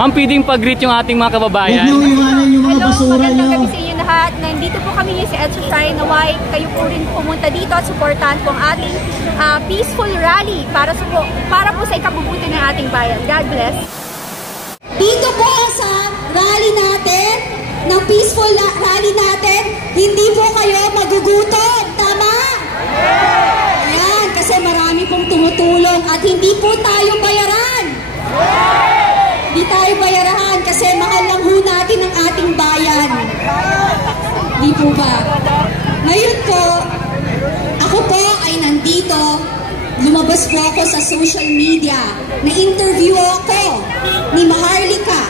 Ma'am, pwedeng pag-greet yung ating mga kababayan. Huwag niyo iwanan yung mga basura niyo. Magandang gabi sa inyo lahat. Nandito po kami sa EDSA Shrine. Naway kayo po rin pumunta dito at supportahan po ang ating peaceful rally para po sa ikabubuti ng ating bayan. God bless. Dito po sa rally natin, ng peaceful rally natin, hindi po kayo magugutom. Tama? Ayan, kasi marami pong tumutulong at hindi po tayo bayaran. Hindi tayo bayarahan kasi mahal lang ho natin ang ating bayan. Di po ba? Ngayon po, ako po ay nandito. Lumabas po ako sa social media. Na-interview ako ni Maharlika.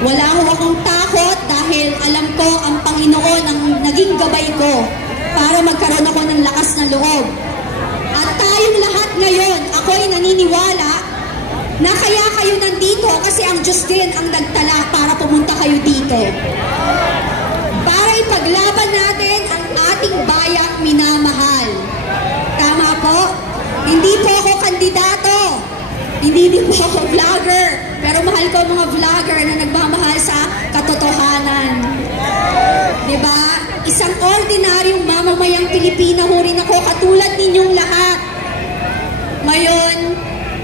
Wala ho akong takot dahil alam ko ang Panginoon ang naging gabay ko para magkaroon ako ng lakas na loob. At tayong lahat ngayon, ako'y naniniwala na kaya kayo nandito kasi ang Diyos din ang nagtala para pumunta kayo dito. Para ipaglaban natin ang ating bayang minamahal. Tama po? Hindi po ako kandidato. Hindi din po ako vlogger. Pero mahal ko mga vlogger na nagmamahal sa katotohanan. Diba? Isang ordinaryong mamamayang Pilipina ho rin ako katulad ninyong lahat. Ngayon,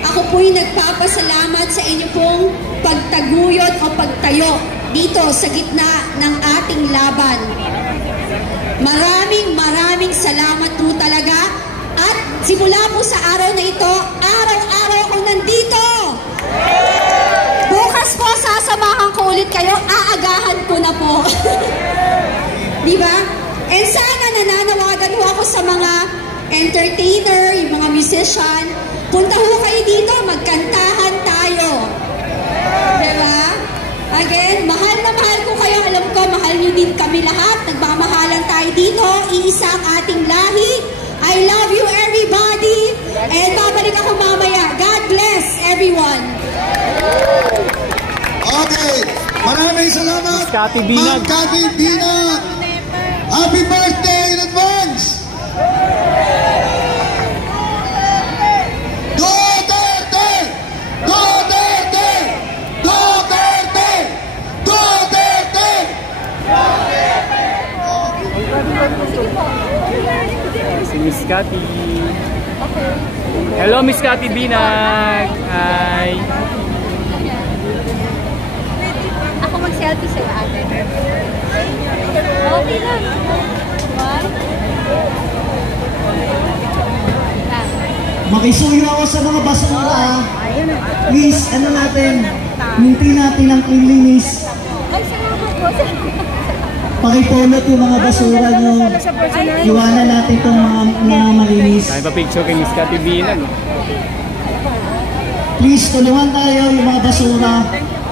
ako po'y nagpapasalamat sa inyo pong pagtaguyod o pagtayo dito sa gitna ng ating laban. Maraming salamat po talaga. At simula po sa araw na ito, araw-araw akong nandito. Bukas po, sasamahan ko ulit kayo. Aagahan ko na po. Diba? And sana nananawagan ho ako sa mga entertainer, yung mga musician. Punta ho kayo dito, magkantahan tayo. Diba? Again, mahal na mahal ko kayo. Alam ko, mahal nyo din kami lahat. Nagmamahalan tayo dito. Iisa ang ating lahi. I love you everybody. And babalik ako mamaya. God bless everyone. Okay. Maraming salamat. Cathy Binag. Ma'am Cathy Binag. Happy birthday in advance. Duterte! Duterte! Duterte! Duterte! Si Miss Cathy. Hello, Miss Cathy Binag. Hi. Ako mag-selfie sa'yo, ate. Okay lang. Makisuyo ako sa mga basura. Please, ano natin? Minti natin ang cleanliness. Ay, salamat po. Pakipulot yung mga basura nyo. Iwanan natin itong mga malinis. Ay, pa-picture kay Miss Cathy Binag. Please, tulungan tayo yung mga basura.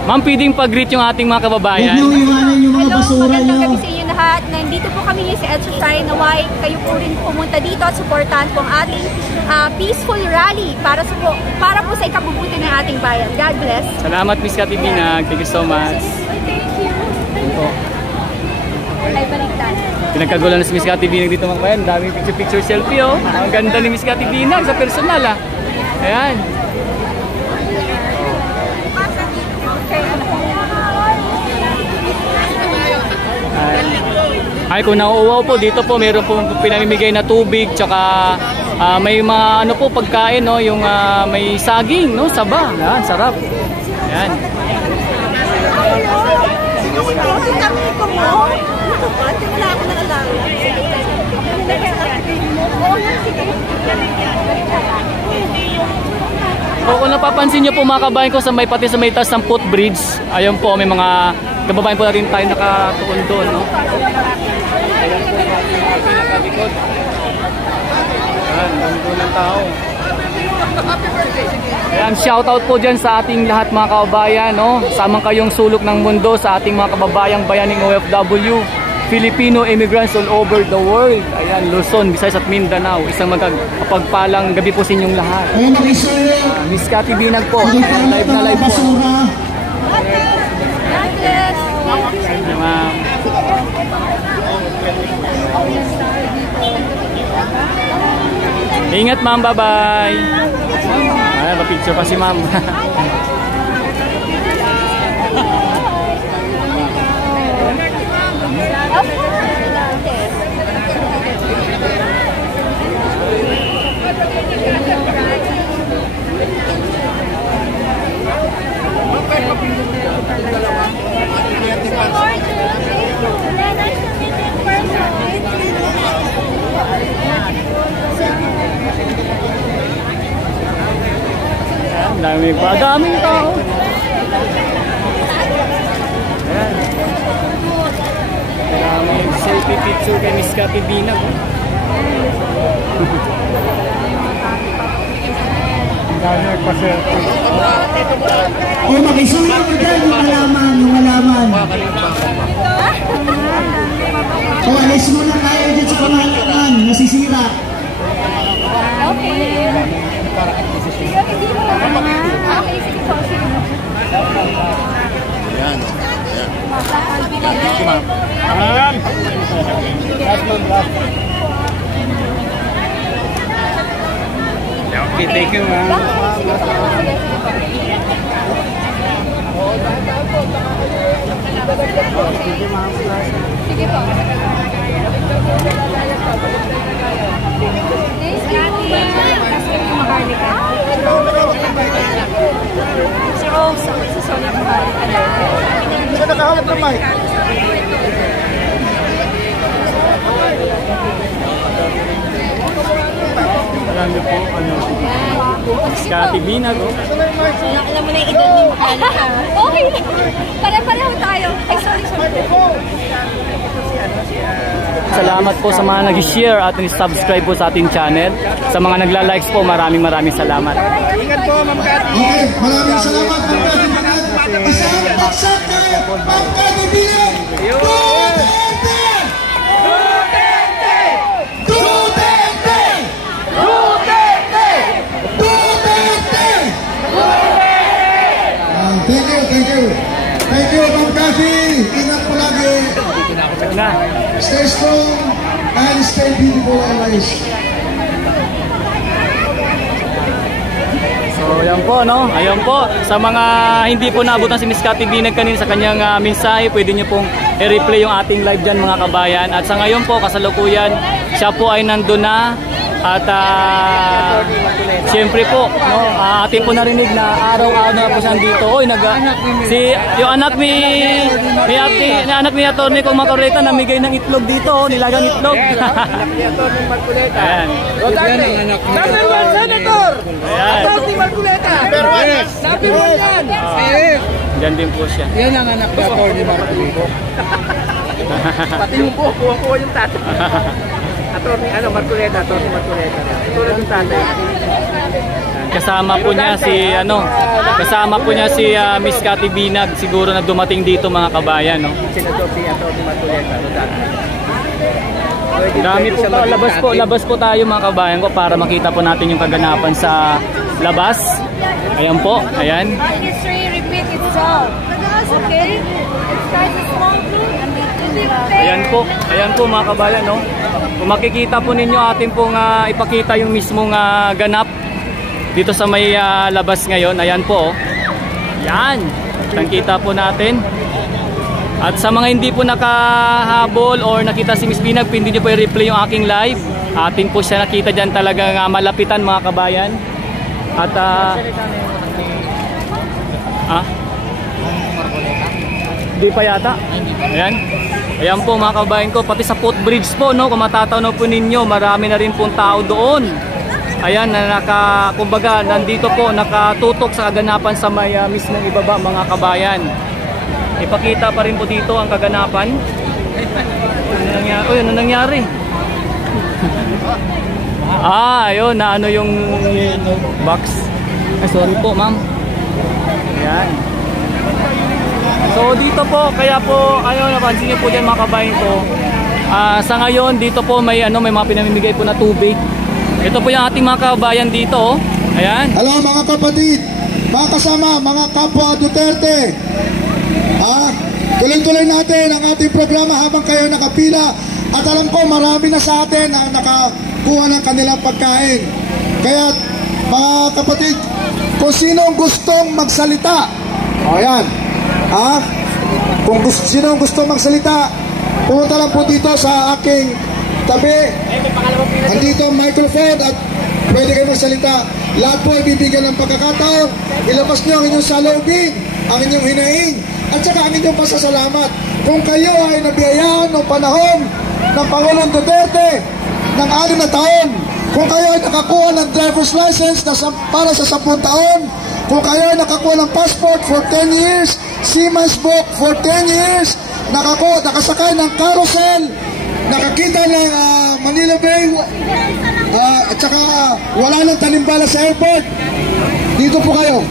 Ma'am, pwedeng pag-greet yung ating mga kababayan. Huwag niyo iwanan yung mga basura Magandang nyo. gabi sa inyo lahat. Nandito po kami sa EDSA Shrine. Naway kayo po rin pumunta dito at supportahan po ang ating peaceful rally para po sa ikabubuti ng ating bayan. God bless. Salamat, Miss Cathy Binag. Thank you so much. Thank you. Po. Ay, baliktad. Pinagkagulan na si Miss Cathy Binag dito mga kabayan. Daming picture selfie, oh. Ang ganda ni Miss Cathy Binag sa personal, ah. Ayan. Ay, kung nauuwaw po, dito po meron po pinamimigay na tubig, tsaka may mga ano po pagkain, no, yung may saging, no, saba. Yan, sarap. Yan. Kung napapansin nyo po mga kabayan ko pati sa may taas ng footbridge, ayun po may mga kababayan po natin tayo nakatuon doon, no? Ayan po natin nakalikod. Ayan, nandun ng tao. Ayan, shoutout po dyan sa ating lahat mga kababayan, no? Samang kayong sulok ng mundo sa ating mga kababayang bayaning OFW, Filipino immigrants all over the world. Ayan, Luzon, Visayas at Mindanao. Isang magpagpalang gabi po sa inyong lahat. Ayan, makisuyo. Miss Cathy Binag po. Live na live po. God bless. Ma'am. Ingat ma'am, bye-bye. Ay, mapicture pa si ma'am. Dami pa. Daming tao. Ayan. Maraming selfie picture kay Miss Cathy Binag. O makisuyo ko dyan, yung malaman. O alis muna tayo dyan sa pamalaman, nasisira. Okay. Ayan. Okay, thank you, ma'am. Sige po. Si Rose, si Sonia Maharlika. Saan nakahawak ng mic? Marami po, Miss Cathy Binag. Alam mo na yung edad ni Maharlika. Okay lang. Pare-pareho tayo. Ay, sorry. Salamat po sa mga nag-share at nag-subscribe po sa ating channel. Sa mga nagla-likes po, maraming salamat. Ingat po, Ma'am Cathy. Okay, maraming salamat. Isang baksak kayo, Ma'am Cathy Binag. Thank you, Ma'am Cathy. Ingat po lagi. Stay strong and stay beautiful always. So, ayan po, no? Ayan po. Sa mga hindi po naabutan si Miss Cathy Binag kanina sa kanyang mensahe, pwede nyo pong i-replay yung ating live dyan, mga kabayan. At sa ngayon po, kasalukuyan, siya po ay nandun na. At siyempre po, no, ating po narinig na araw-araw na po siya dito. Oy, yung anak ni Atty. Kong Marcoleta namigay ng itlog dito, nilagang itlog. Ayan. Number 1 Senator! Atty. Marcoleta! Number 1! Number 1 yan! Diyan din po siya. Yan ang anak ni Atty. Marcoleta. Pati yung po, kuha yung tatay. Marcoleta. Tulad yung tatay. Kasama po niya si Miss Cathy Binag, siguro na dumating dito, mga kabayan, no. Senador si Atty. Marcoleta. Dami po to, labas po tayo, mga kabayan ko, para makita po natin yung kaganapan sa labas. Ayan po, ayan. History repeat itself. Okay? It starts with small food and Ayan po mga kabayan, no. Kung makikita po ninyo, atin pong ipakita yung mismong ganap dito sa may labas ngayon. Ayan po, oh. Yan, kita po natin. At sa mga hindi po nakahabol or nakita si Miss Binag, hindi nyo po i-replay yung aking live. Atin po siya nakita dyan talagang malapitan, mga kabayan. At di pa yata. Ayan po, mga kabayan ko, pati sa footbridge po, no, kung matatanaw po ninyo, marami na rin pong tao doon. Ayan, kumbaga nandito po, nakatutok sa kaganapan sa may mismong ibaba, mga kabayan. Ipakita pa rin po dito ang kaganapan. Ano nangyari? Ayun, na ano yung box. Sorry po, ma'am. Ayan. So dito po, kaya po, napansin niyo po dyan, mga kabayan ko. Sa ngayon, dito po may mga pinamimigay po na tubig. Ito po yung ating mga kabayan dito, oh. Ayan. Hello mga kapatid, mga kasama, mga kapwa Duterte. Tuloy-tuloy natin ang ating programa habang kayo nakapila. At alam ko marami na sa atin ang nakakuha ng kanilang pagkain. Kaya mga kapatid, kung sino gustong magsalita, ayan. Kung sino gusto magsalita, pumunta lang po dito sa aking tabi. Andito ang microphone at pwede kayo magsalita. Lahat po ay bibigyan ng pagkakataon. Ilabas nyo ang inyong saloobin, ang inyong hinaing, at saka ang inyong pasasalamat. Kung kayo ay nabiyayaan ng panahon ng Pangulong Duterte ng 6 na taon, kung kayo ay nakakuha ng driver's license na para sa 10 taon, Kung kayo nakakuha ng passport for 10 years, seaman's book for 10 years, nakasakay ng carousel, nakakita ng Manila Bay, at saka wala nang talimbala sa airport, dito po kayo.